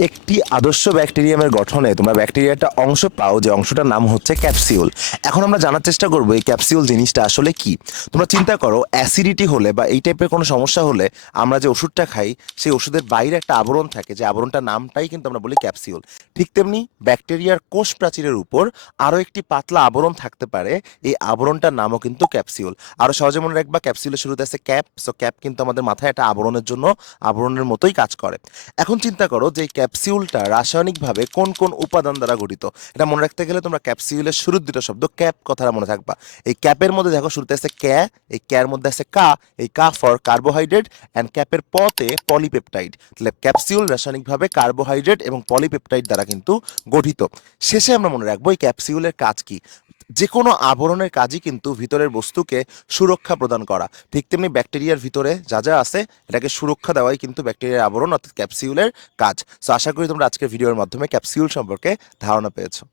একটি আদর্শ ব্যাকটেরিয়ামের গঠনে তোমরা ব্যাকটেরিয়াটা অংশ পাও, যে অংশটার নাম হচ্ছে ক্যাপসিউল। এখন আমরা জানার চেষ্টা করবো এই ক্যাপসিউল জিনিসটা আসলে কি। তোমরা চিন্তা করো, অ্যাসিডিটি হলে বা এই টাইপের কোনো সমস্যা হলে আমরা যে ওষুধটা খাই, সেই ওষুধের বাইরে একটা আবরণ থাকে, যে আবরণটার নামটাই কিন্তু আমরা বলি ক্যাপসিউল। ঠিক তেমনি ব্যাকটেরিয়ার কোষ প্রাচীরের উপর আরও একটি পাতলা আবরণ থাকতে পারে, এই আবরণটার নামও কিন্তু ক্যাপসিউল। আরও সহজে মনে রাখবা, ক্যাপসিউলের শুরুতে আছে ক্যাপ, সো ক্যাপ কিন্তু আমাদের মাথায় একটা আবরণের জন্য আবরণের মতোই কাজ করে। এখন চিন্তা করো যে এই ক্যাপসিউলটা রাসায়নিকভাবে কোন কোন উপাদান দ্বারা গঠিত। এটা মনে রাখতে গেলে তোমরা ক্যাপসিউলের শুরুর দুটো শব্দ ক্যাপ কথাটা মনে থাকবা। এই ক্যাপের মধ্যে দেখো শুরুতে আছে ক্যা, এই ক্যার মধ্যে আছে কা, এই কা ফর কার্বোহাইড্রেট অ্যান্ড ক্যাপের পতে পলিপেপটাইড। তাহলে ক্যাপসিউল রাসায়নিকভাবে কার্বোহাইড্রেট এবং পলিপেপটাইড দ্বারা কিন্তু গঠিত। শেষে আমরা মনে রাখবো এই ক্যাপসিউলের কাজ কি। যে কোনো আবরণের কাজই কিন্তু ভিতরের বস্তুকে সুরক্ষা প্রদান করা। ঠিক তেমনি ব্যাকটেরিয়ার ভিতরে যা যা আছে এটাকে সুরক্ষা দেওয়াই কিন্তু ব্যাকটেরিয়ার আবরণ অর্থাৎ ক্যাপসিউলের কাজ। সো আশা করি তোমরা আজকের ভিডিওর মাধ্যমে ক্যাপসিউল সম্পর্কে ধারণা পেয়েছো।